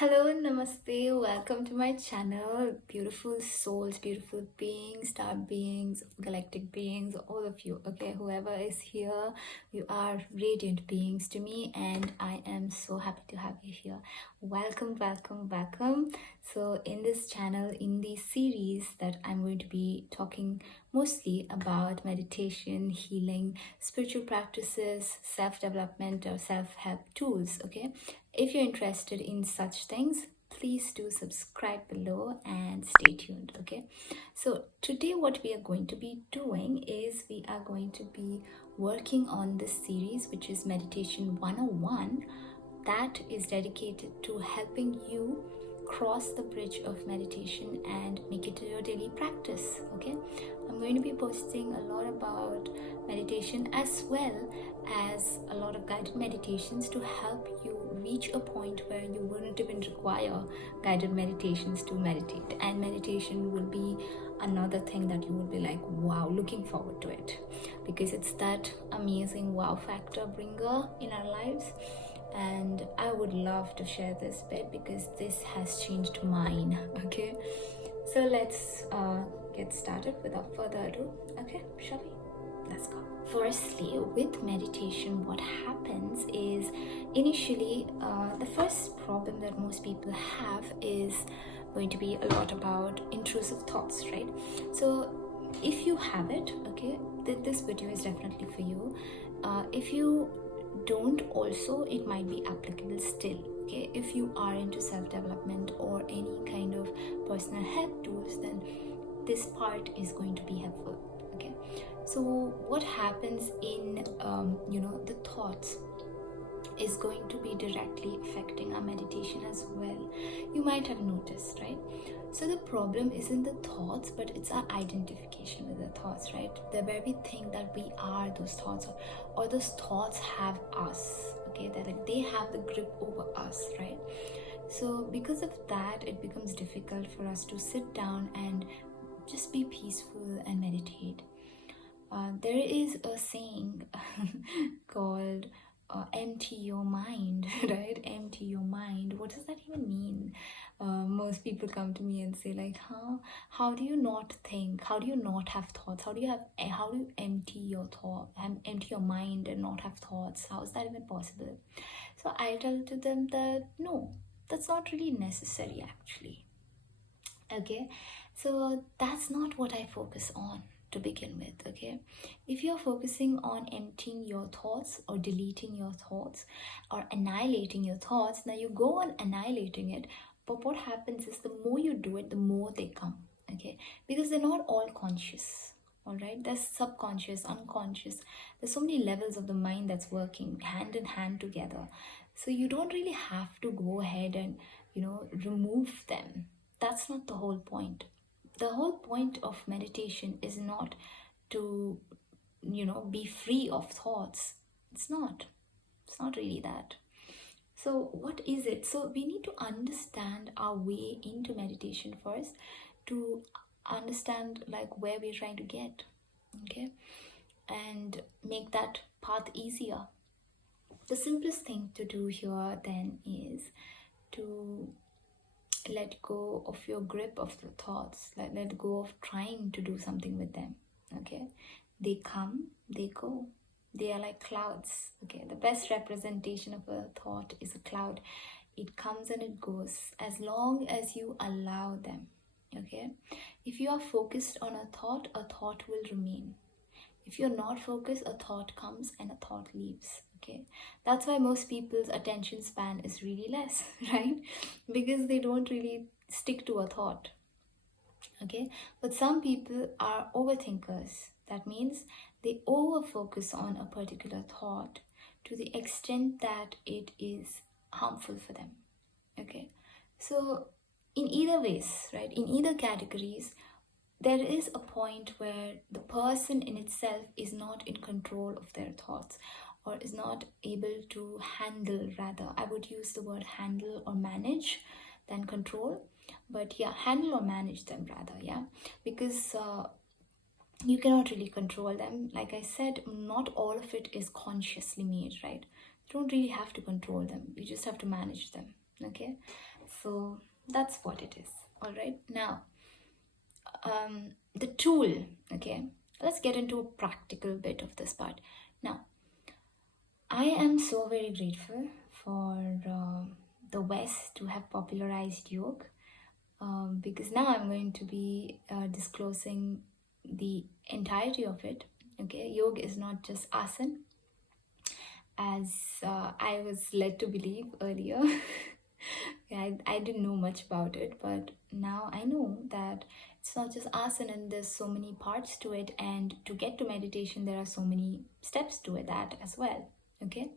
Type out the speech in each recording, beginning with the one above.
Hello, namaste, welcome to my channel. Beautiful souls, beautiful beings, star beings, galactic beings, all of you. Okay, whoever is here, you are radiant beings to me, and I am so happy to have you here. Welcome, welcome, welcome. So, in this channel, in this series, that I'm going to be talking mostly about meditation, healing, spiritual practices, self development, or self help tools. Okay, if you're interested in such things, please do subscribe below and stay tuned. Okay, so today what we are going to be doing is we are going to be working on this series, which is Meditation 101, that is dedicated to helping you cross the bridge of meditation and make it your daily practice. Okay, I'm going to be posting a lot about meditation as well as a lot of guided meditations to help you reach a point where you wouldn't even require guided meditations to meditate, and meditation will be another thing that you would be like, wow, looking forward to it, because it's that amazing wow factor bringer in our lives. And I would love to share this bit because this has changed mine. Okay, so let's get started without further ado. Okay, shall we? Let's go. Firstly, with meditation, what happens is initially the first problem that most people have is going to be a lot about intrusive thoughts, right? So if you have it, okay, this video is definitely for you. If you don't also, it might be applicable still. Okay, if you are into self-development or any kind of personal help tools, then this part is going to be helpful. Okay, so what happens in the thoughts is going to be directly affecting our meditation as well. You might have noticed, right? So the problem isn't the thoughts, but it's our identification with the thoughts, right? The very thing that we are those thoughts, or those thoughts have us. Okay, that like they have the grip over us, right? So because of that, it becomes difficult for us to sit down and just be peaceful and meditate. There is a saying called empty your mind, right? Empty your mind. What does that even mean? Most people come to me and say like, how do you not think? How do you not have thoughts? How do you empty your thought, empty your mind and not have thoughts? How is that even possible? So I tell to them that no, that's not really necessary actually. Okay, so that's not what I focus on to begin with. Okay, if you're focusing on emptying your thoughts or deleting your thoughts or annihilating your thoughts, now you go on annihilating it, but what happens is the more you do it, the more they come. Okay, because they're not all conscious. All right, there's subconscious, unconscious, there's so many levels of the mind that's working hand in hand together. So you don't really have to go ahead and remove them. That's not the whole point. The whole point of meditation is not to be free of thoughts. It's not really that. So what is it? So we need to understand our way into meditation first, to understand like where we're trying to get. Okay, and make that path easier. The simplest thing to do here then is to let go of your grip of the thoughts. Let go of trying to do something with them. Okay, they come, they go. They are like clouds. Okay, the best representation of a thought is a cloud. It comes and it goes as long as you allow them. Okay, if you are focused on a thought will remain. If you're not focused, a thought comes and a thought leaves. Okay, that's why most people's attention span is really less, right? Because they don't really stick to a thought. Okay, but some people are overthinkers. That means they over focus on a particular thought to the extent that it is harmful for them. Okay, so in either ways, right, in either categories, there is a point where the person in itself is not in control of their thoughts, or is not able to handle. Rather, I would use the word handle or manage than control, but yeah, handle or manage them rather. Yeah, because you cannot really control them. Like I said, not all of it is consciously made, right? You don't really have to control them, you just have to manage them. Okay, So that's what it is. All right. Now, the tool. Okay. Let's get into a practical bit of this part. Now, I am so very grateful for the West to have popularized yoga, because now I'm going to be disclosing the entirety of it. Okay, yoga is not just asana, as I was led to believe earlier. Yeah, I didn't know much about it, but now I know that it's not just asana, and there's so many parts to it, and to get to meditation, there are so many steps to it that as well. Okay,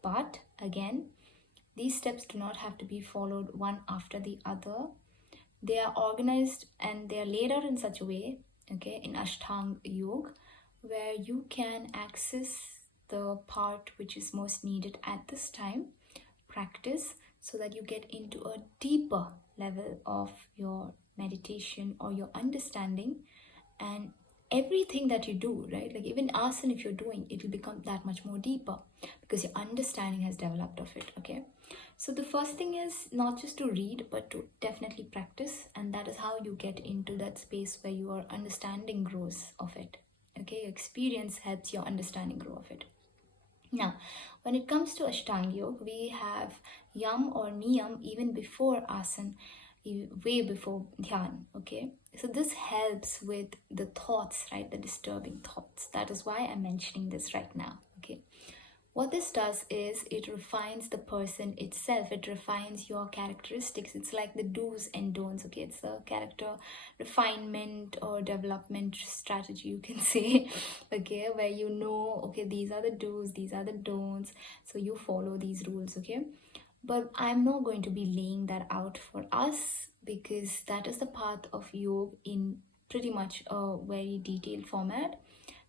but again, these steps do not have to be followed one after the other. They are organized and they are laid out in such a way, okay, in Ashtanga Yoga, where you can access the part which is most needed at this time, practice, so that you get into a deeper level of your meditation or your understanding. And everything that you do, right, like even asana, if you're doing, it will become that much more deeper because your understanding has developed of it. Okay, so the first thing is not just to read, but to definitely practice, and that is how you get into that space where your understanding grows of it. Okay, your experience helps your understanding grow of it. Now, when it comes to Ashtanga Yoga, we have yam or niyam even before asana, way before dhyan. Okay, so this helps with the thoughts, right? The disturbing thoughts. That is why I'm mentioning this right now. Okay, what this does is it refines the person itself. It refines your characteristics. It's like the do's and don'ts. Okay, it's a character refinement or development strategy, you can say. Okay, where you know, okay, these are the do's, these are the don'ts, so you follow these rules. Okay, but I'm not going to be laying that out for us, because that is the path of yoga in pretty much a very detailed format.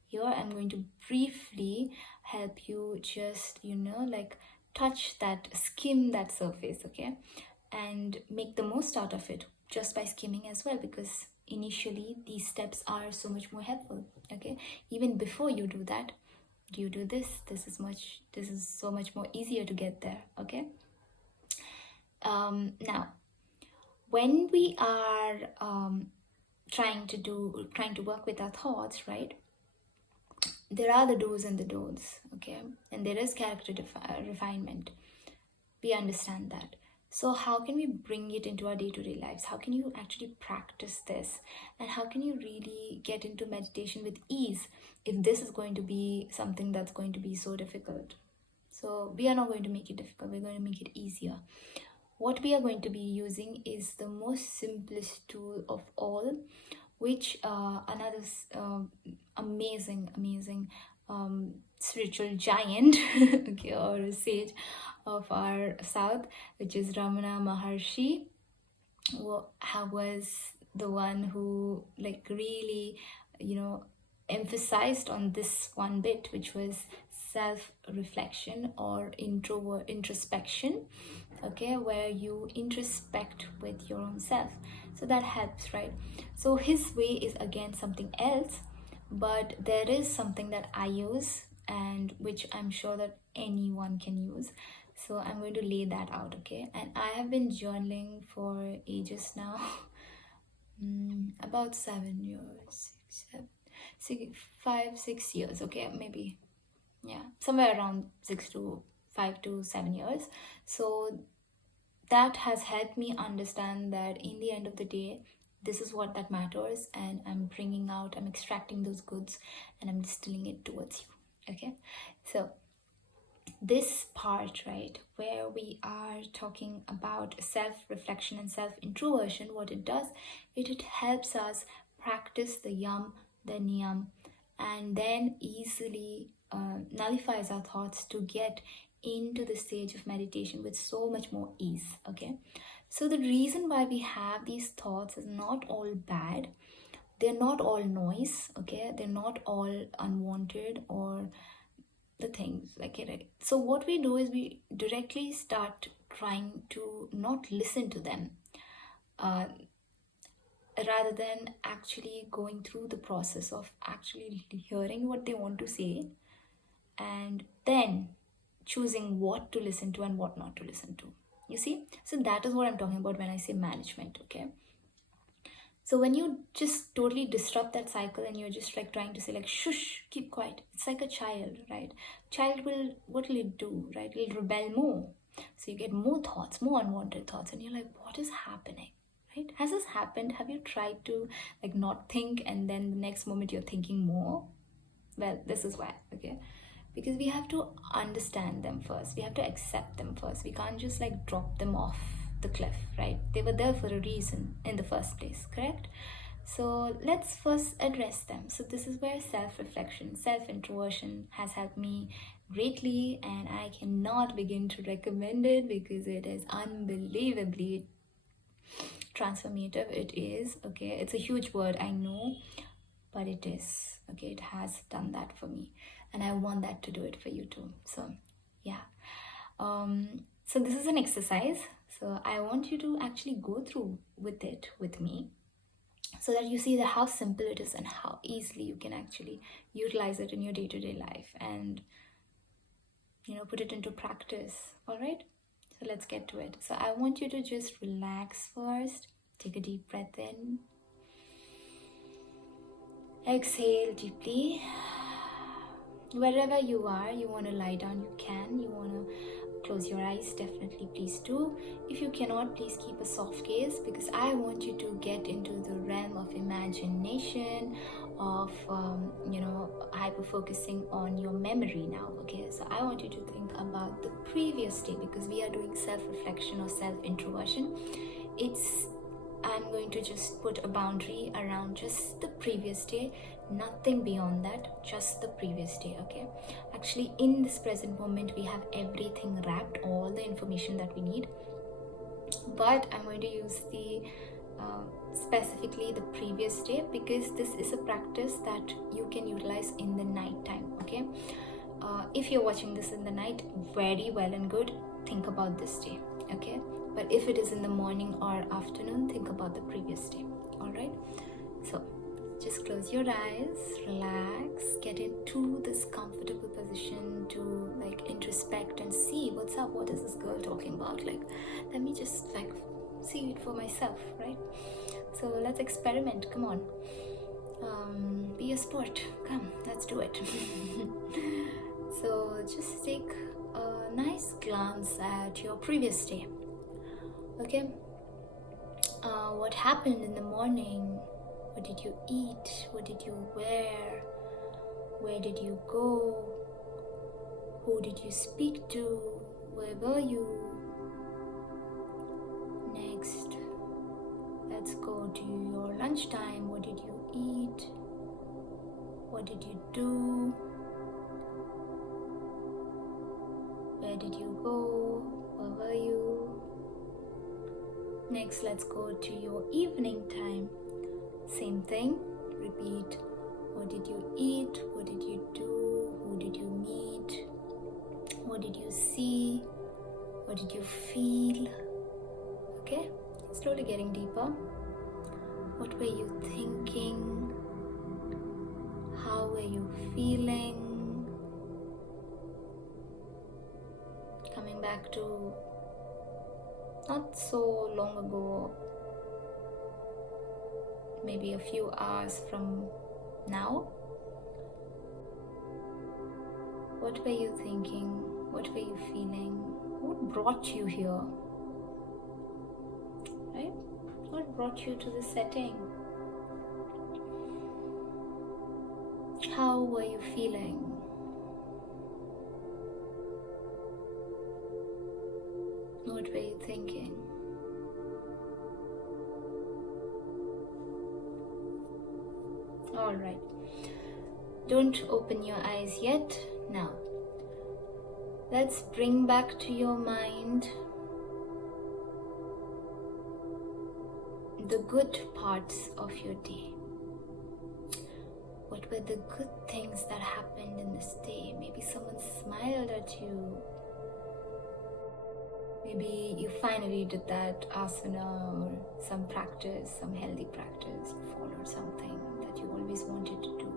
Here I'm going to briefly help you just, like touch that, skim that surface. Okay, and make the most out of it just by skimming as well, because initially these steps are so much more helpful. Okay, even before you do that, you do this. This is so much more easier to get there. Okay, now when we are trying to work with our thoughts, right, there are the do's and the don'ts. Okay, and there is character refinement. We understand that. So how can we bring it into our day-to-day lives? How can you actually practice this, and how can you really get into meditation with ease if this is going to be something that's going to be so difficult? So we are not going to make it difficult, we're going to make it easier. What we are going to be using is the most simplest tool of all, which another amazing spiritual giant, okay, or a sage of our south, which is Ramana Maharshi, was the one who like really emphasized on this one bit, which was self-reflection or introspection. Okay, where you introspect with your own self. So that helps, right? So his way is again something else, but there is something that I use, and which I'm sure that anyone can use. So I'm going to lay that out. Okay, and I have been journaling for ages now. About 7 years, 6 years. Okay, maybe, yeah, somewhere around 5 to 7 years. So that has helped me understand that in the end of the day, this is what that matters, and I'm extracting those goods, and I'm distilling it towards you. Okay, so this part, right, where we are talking about self-reflection and self-introversion, what it does, it helps us practice the yam, the niyam, and then easily nullifies our thoughts to get into the stage of meditation with so much more ease. Okay, so the reason why we have these thoughts is not all bad. They're not all noise. Okay, they're not all unwanted or the things like it, right? So what we do is we directly start trying to not listen to them, rather than actually going through the process of actually hearing what they want to say, and then choosing what to listen to and what not to listen to. You see? So that is what I'm talking about when I say management, okay? So when you just totally disrupt that cycle and you're just like trying to say like, shush, keep quiet. It's like a child, right? Child will, what will it do, right? It'll rebel more. So you get more thoughts, more unwanted thoughts. And you're like, what is happening, right? Has this happened? Have you tried to like not think and then the next moment you're thinking more? Well, this is why, okay? Because we have to understand them first. We have to accept them first. We can't just like drop them off the cliff, right? They were there for a reason in the first place, correct? So let's first address them. So this is where self-reflection, self-introversion has helped me greatly, and I cannot begin to recommend it because it is unbelievably transformative. It is, okay? It's a huge word, I know, but it is, okay? It has done that for me, and I want that to do it for you too. So yeah, so this is an exercise, so I want you to actually go through with it with me so that you see that how simple it is and how easily you can actually utilize it in your day-to-day life and, you know, put it into practice. All right, so let's get to it. So I want you to just relax first. Take a deep breath in. Exhale deeply. Wherever you are, you want to lie down, you can. You want to close your eyes, definitely please do. If you cannot, please keep a soft gaze, because I want you to get into the realm of imagination, of hyper focusing on your memory now. Okay, so I want you to think about the previous day, because we are doing self-reflection or self-introversion. I'm going to just put a boundary around just the previous day, nothing beyond that, just the previous day, okay? Actually, in this present moment, we have everything wrapped, all the information that we need. But I'm going to use specifically the previous day, because this is a practice that you can utilize in the night time, okay? If you're watching this in the night, very well and good, think about this day, okay? But if it is in the morning or afternoon, think about the previous day. All right, so just close your eyes, relax, get into this comfortable position to like introspect and see what's up. What is this girl talking about? Like, let me just like see it for myself, right? So let's experiment. Come on, be a sport. Come, let's do it. So just take a nice glance at your previous day. Okay, what happened in the morning? What did you eat? What did you wear? Where did you go? Who did you speak to? Where were you? Next, let's go to your lunchtime. What did you eat? What did you do? Where did you go? Where were you? Next, let's go to your evening time. Same thing, repeat. What did you eat? What did you do? Who did you meet? What did you see? What did you feel? Okay, slowly getting deeper. What were you thinking? How were you feeling? Coming back to not so long ago, maybe a few hours from now. What were you thinking? What were you feeling? What brought you here? Right? What brought you to this setting? How were you feeling? What were you thinking? All right. Don't open your eyes yet. Now, let's bring back to your mind the good parts of your day. What were the good things that happened in this day? Maybe someone smiled at you. Maybe you finally did that asana or some practice, some healthy practice. You followed something that you always wanted to do.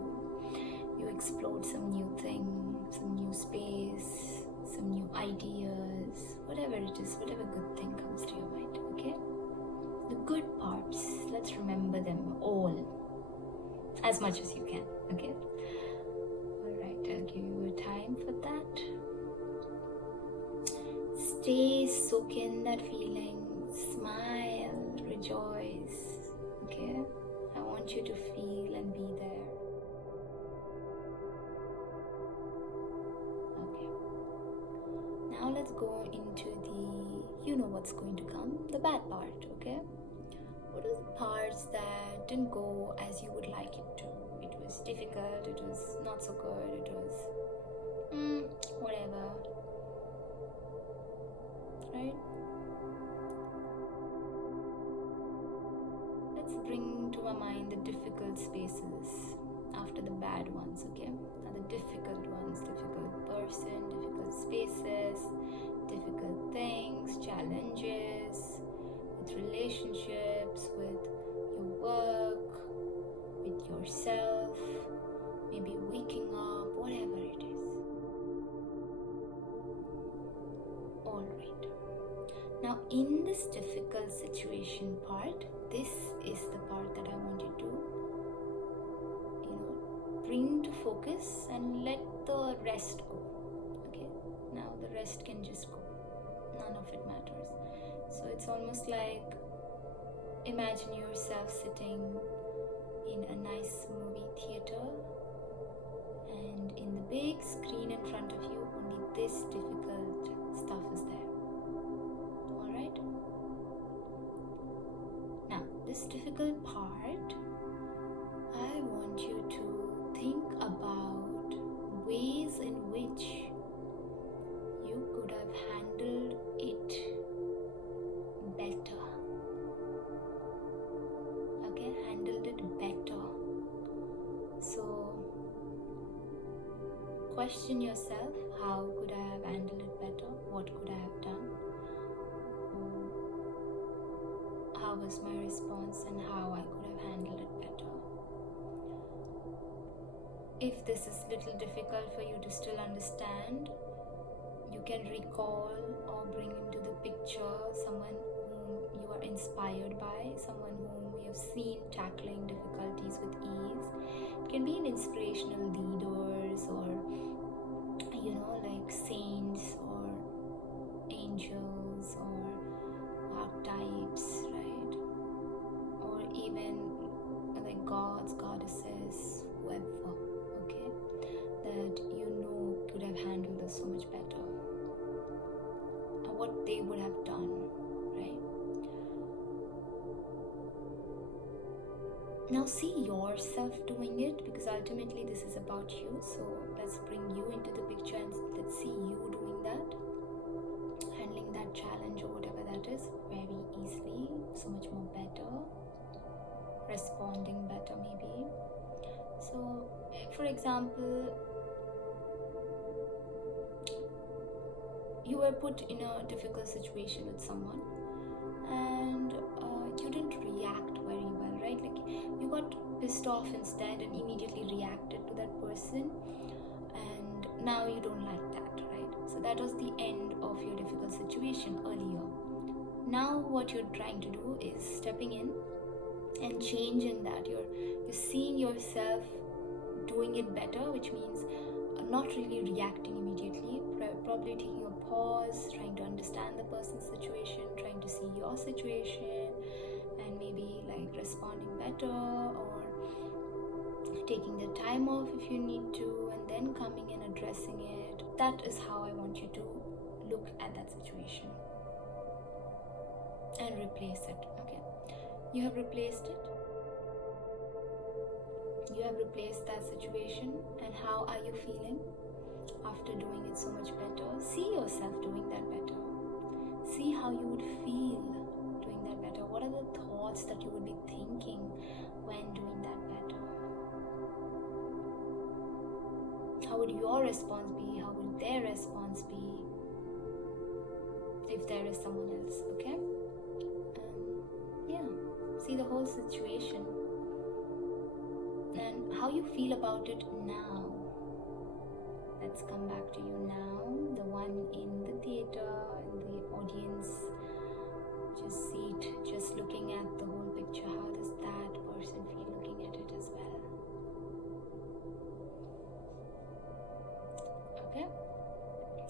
You explored some new thing, some new space, some new ideas, whatever it is, whatever good thing comes to your mind, okay? The good parts, let's remember them all, as much as you can, okay? Alright, I'll give you a time for that. Stay, soak in that feeling, smile, rejoice, okay? I want you to feel and be there. Okay. Now let's go into the, you know what's going to come, the bad part, okay? What are the parts that didn't go as you would like it to? It was difficult, it was not so good, it was whatever, right? Let's bring to our mind the difficult spaces after the bad ones, okay? Now the difficult ones, difficult person, difficult spaces, difficult things, challenges, with relationships, with your work, with yourself, maybe waking up, whatever it is. Alright. Now in this difficult situation part, this is the part that I want you to, bring to focus and let the rest go. Okay? Now the rest can just go. None of it matters. So it's almost like, imagine yourself sitting in a nice movie theater, and in the big screen in front of you, only this difficult stuff is there. Alright? Now, this difficult part, I want you to think about ways in which you could have handled it better. Okay, handled it better. So, question yourself, how could I have handled it better? What could I have done? How was my response and how I could have handled it better? If this is little difficult for you to still understand, you can recall or bring into the picture someone whom you are inspired by, someone whom you have seen tackling difficulties with ease. It can be an inspirational leaders or, like saints or angels or archetypes, right? Or even like gods, goddesses, whoever, okay, that could have handled this so much better, and what they would have done, right? Now see yourself doing it, because ultimately this is about you. So let's bring you into the picture and let's see you doing that, handling that challenge or whatever that is very easily, so much more better, responding better maybe. So for example, you were put in a difficult situation with someone and you didn't react very well, right? Like you got pissed off instead and immediately reacted to that person, and now you don't like that, right? So that was the end of your difficult situation earlier. Now what you're trying to do is stepping in and changing that. You're seeing yourself doing it better, which means not really reacting immediately, probably taking a pause, trying to understand the person's situation, trying to see your situation, and maybe like responding better, or taking the time off if you need to, and then coming and addressing it. That is how I want you to look at that situation and replace it. Okay, you have replaced it. You have replaced that situation, and how are you feeling after doing it so much better? See yourself doing that better. See how you would feel doing that better. What are the thoughts that you would be thinking when doing that better? How would your response be? How would their response be if there is someone else? Okay? See the whole situation and how you feel about it now. Let's thoughts come back to you now, the one in the theater, in the audience, just seat, just looking at the whole picture. How does that person feel looking at it as well? Okay,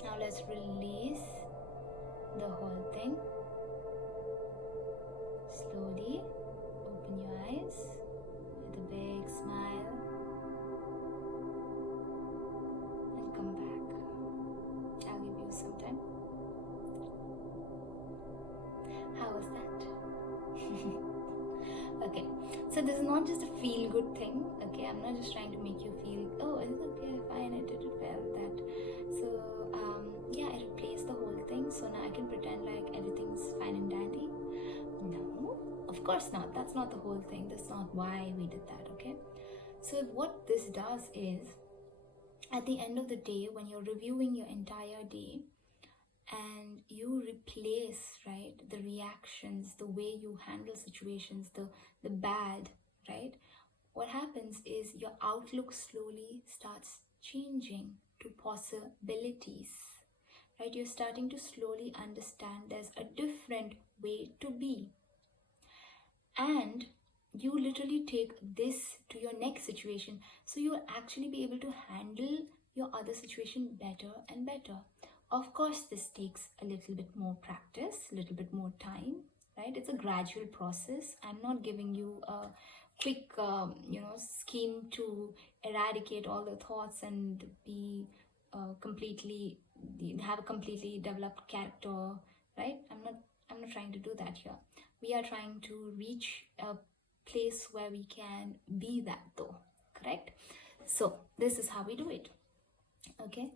now let's release the whole thing. Slowly open your eyes with a big smile and come back. I'll give you some time. How was that? Okay, so this is not just a feel good thing. Okay, I'm not just trying to make you feel, oh, it's okay, fine, I did it well, that. So yeah, I replaced the whole thing, so now I can pretend like everything's fine and dandy. No, of course not. That's not the whole thing. That's not why we did that. Okay, so what this does is, at the end of the day, when you're reviewing your entire day and you replace, right, the reactions, the way you handle situations, the bad, right, what happens is your outlook slowly starts changing to possibilities, right? You're starting to slowly understand there's a different way to be, and you literally take this to your next situation, so you'll actually be able to handle your other situation better and better. Of course, this takes a little bit more practice, a little bit more time, right? It's a gradual process. I'm not giving you a quick scheme to eradicate all the thoughts and be completely have a completely developed character, right? I'm not trying to do that here. We are trying to reach a place where we can be that, though, correct? So this is how we do it. Okay,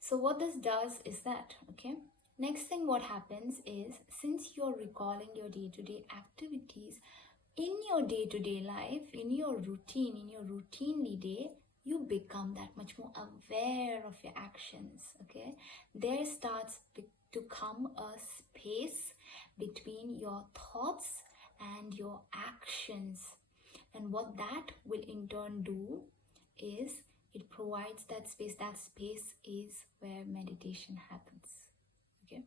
so what this does is that, okay, next thing what happens is, since you're recalling your day-to-day activities in your day-to-day life, in your routinely day, you become that much more aware of your actions. Okay, there starts to come a space between your thoughts and your actions, and what that will in turn do is it provides that space. That space is where meditation happens. Okay,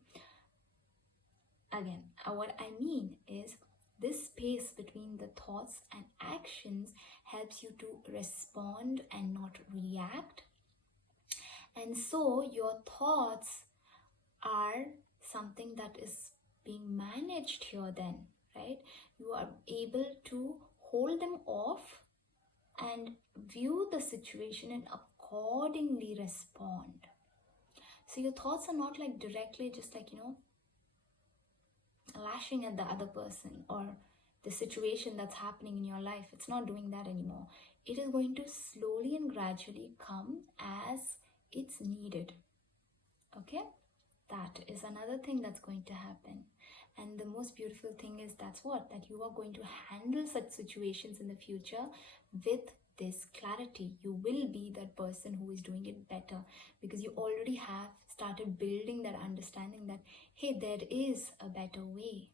again, what I mean is, this space between the thoughts and actions helps you to respond and not react. And so your thoughts are something that is being managed here then, right? You are able to hold them off and view the situation and accordingly respond. So your thoughts are not like directly just like, lashing at the other person or the situation that's happening in your life. It's not doing that anymore. It is going to slowly and gradually come as it's needed. Okay, that is another thing that's going to happen. And the most beautiful thing is that you are going to handle such situations in the future with this clarity. You will be that person who is doing it better, because you already have started building that understanding that, hey, there is a better way.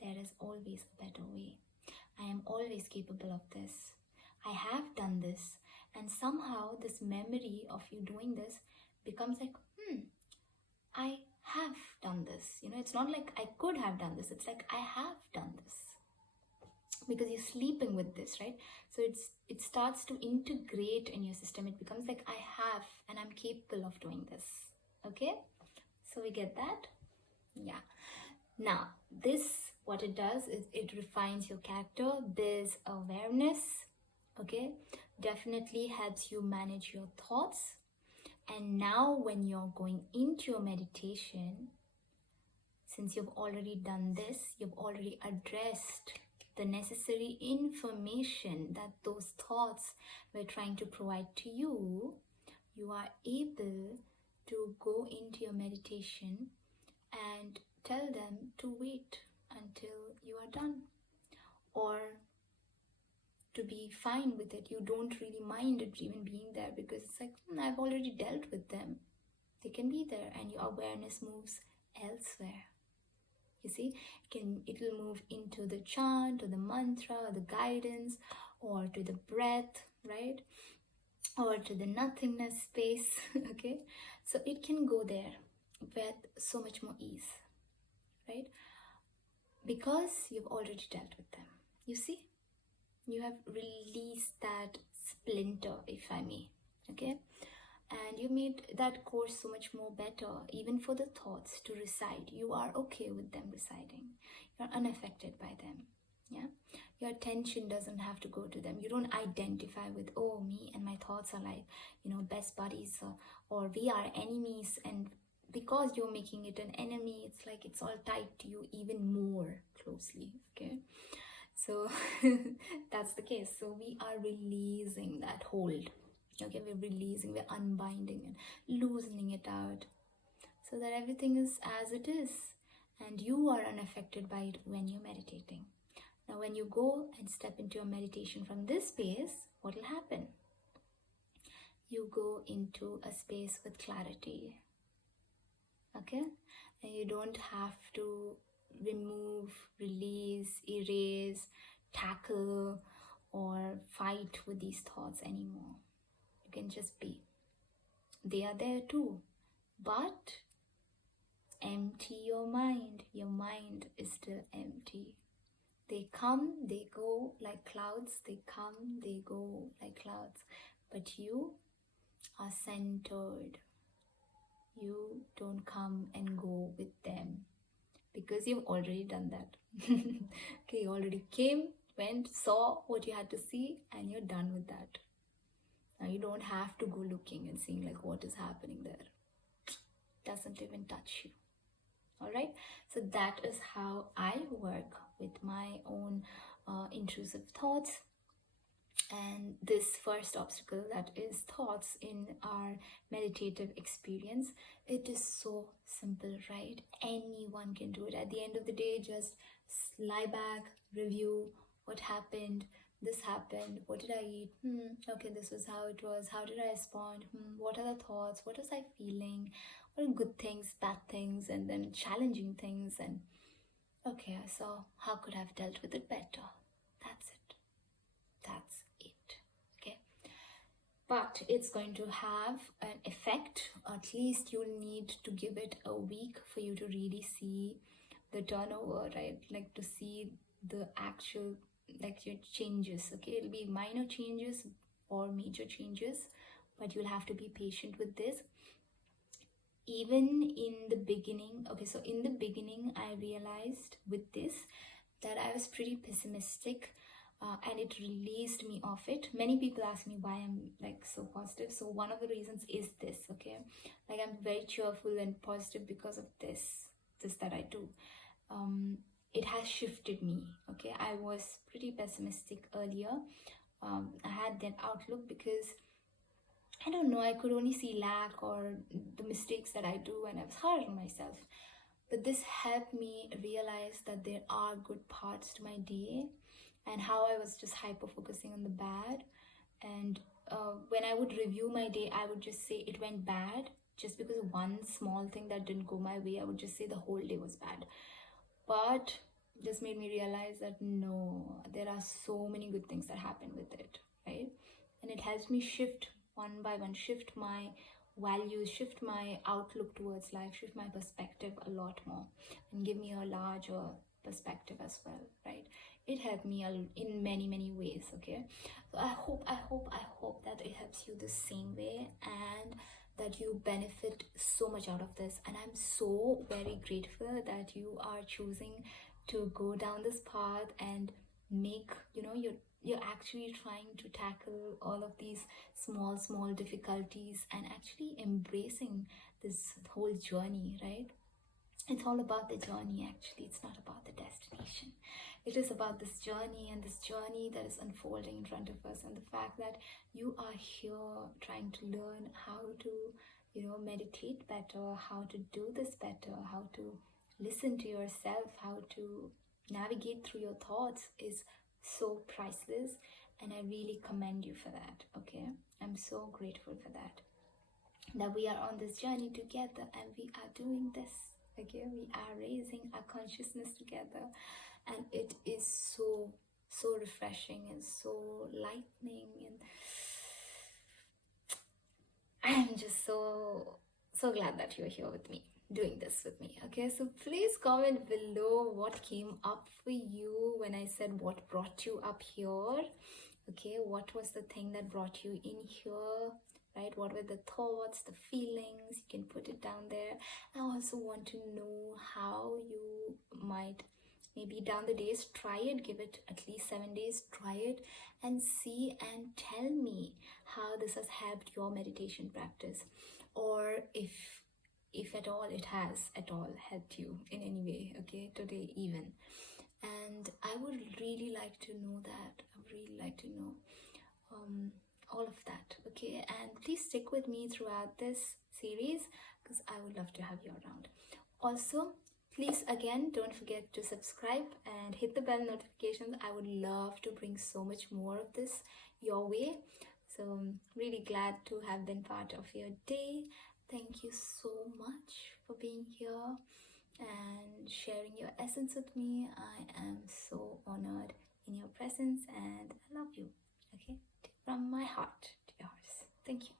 There is always a better way. I am always capable of this. I have done this. And somehow this memory of you doing this becomes like, I have done this. It's not like I could have done this. It's like I have done this. Because you're sleeping with this, right? So it starts to integrate in your system. It becomes like, I have and I'm capable of doing this. Okay, so we get that? Yeah. Now this, what it does is it refines your character, builds awareness. Okay, definitely helps you manage your thoughts. And now when you're going into your meditation, since you've already done this, you've already addressed the necessary information that those thoughts were trying to provide to you, you are able to go into your meditation and tell them to wait until you are done, or to be fine with it. You don't really mind it even being there, because it's like, I've already dealt with them. They can be there, and your awareness moves elsewhere. You see, it will move into the chant or the mantra or the guidance or to the breath, right? or to the nothingness space. Okay, so it can go there with so much more ease, right? Because you've already dealt with them. You see, you have released that splinter, if I may. Okay, and you made that course so much more better. Even for the thoughts to reside, you are okay with them residing. You're unaffected by them. Yeah, your attention doesn't have to go to them. You don't identify with, oh, me and my thoughts are like, best buddies, or we are enemies. And because you're making it an enemy, it's like it's all tied to you even more closely. Okay, so that's the case. So we are releasing that hold. Okay, we're releasing, we're unbinding and loosening it out, so that everything is as it is, and you are unaffected by it when you're meditating. Now, when you go and step into your meditation from this space, what will happen? You go into a space with clarity. Okay? And you don't have to remove, release, erase, tackle, or fight with these thoughts anymore. You can just be. They are there too. But empty your mind. Your mind is still empty. They come, they go like clouds. They come, they go like clouds. But you are centered. You don't come and go with them, because you've already done that. Okay, you already came, went, saw what you had to see, and you're done with that. Now you don't have to go looking and seeing like what is happening there. Doesn't even touch you. All right, so that is how I work with my own intrusive thoughts. And this first obstacle, that is thoughts in our meditative experience, it is so simple, right? Anyone can do it. At the end of the day, just lie back, review what happened. This happened. What did I eat? Okay, this was how it was. How did I respond? What are the thoughts? What was I feeling? What are good things, bad things, and then challenging things? And okay, so how could I have dealt with it better? That's it. That's it. Okay. But it's going to have an effect. At least you'll need to give it a week for you to really see the turnover, right? Like to see the actual, like your changes. Okay, it'll be minor changes or major changes, but you'll have to be patient with this. Even in the beginning, okay, so in the beginning, I realized with this that I was pretty pessimistic, and it released me of it. Many people ask me why I'm like so positive. So one of the reasons is this, okay? Like I'm very cheerful and positive because of this that I do. It has shifted me, okay? I was pretty pessimistic earlier. I had that outlook because I don't know, I could only see lack or the mistakes that I do, and I was hard on myself. But this helped me realize that there are good parts to my day, and how I was just hyper focusing on the bad. And when I would review my day, I would just say it went bad just because of one small thing that didn't go my way. I would just say the whole day was bad. But this made me realize that no, there are so many good things that happen with it, right? And it helps me shift one by one, shift my values, shift my outlook towards life, shift my perspective a lot more, and give me a larger perspective as well, right? It helped me in many ways. Okay, so I hope that it helps you the same way, and that you benefit so much out of this. And I'm so very grateful that you are choosing to go down this path and make, you're actually trying to tackle all of these small difficulties and actually embracing this whole journey, right? It's all about the journey, actually. It's not about the destination. It is about this journey, and this journey that is unfolding in front of us, and the fact that you are here trying to learn how to, meditate better, how to do this better, how to listen to yourself, how to navigate through your thoughts is so priceless, and I really commend you for that. Okay, I'm so grateful for that we are on this journey together, and we are doing this. Okay, we are raising our consciousness together, and it is so refreshing and so lightening, and I'm just so glad that you're here with me, doing this with me. Okay, so please comment below what came up for you when I said what brought you up here. Okay, what was the thing that brought you in here? Right, what were the thoughts, the feelings? You can put it down there. I also want to know how you might maybe down the days try it, give it at least 7 days, try it and see and tell me how this has helped your meditation practice, or if at all it has at all helped you in any way, okay, today even. And I would really like to know that. I would really like to know all of that, okay? And please stick with me throughout this series because I would love to have you around. Also, please again don't forget to subscribe and hit the bell notifications. I would love to bring so much more of this your way. So I'm really glad to have been part of your day. Thank you so much for being here and sharing your essence with me. I am so honored in your presence and I love you. Okay, from my heart to yours. Thank you.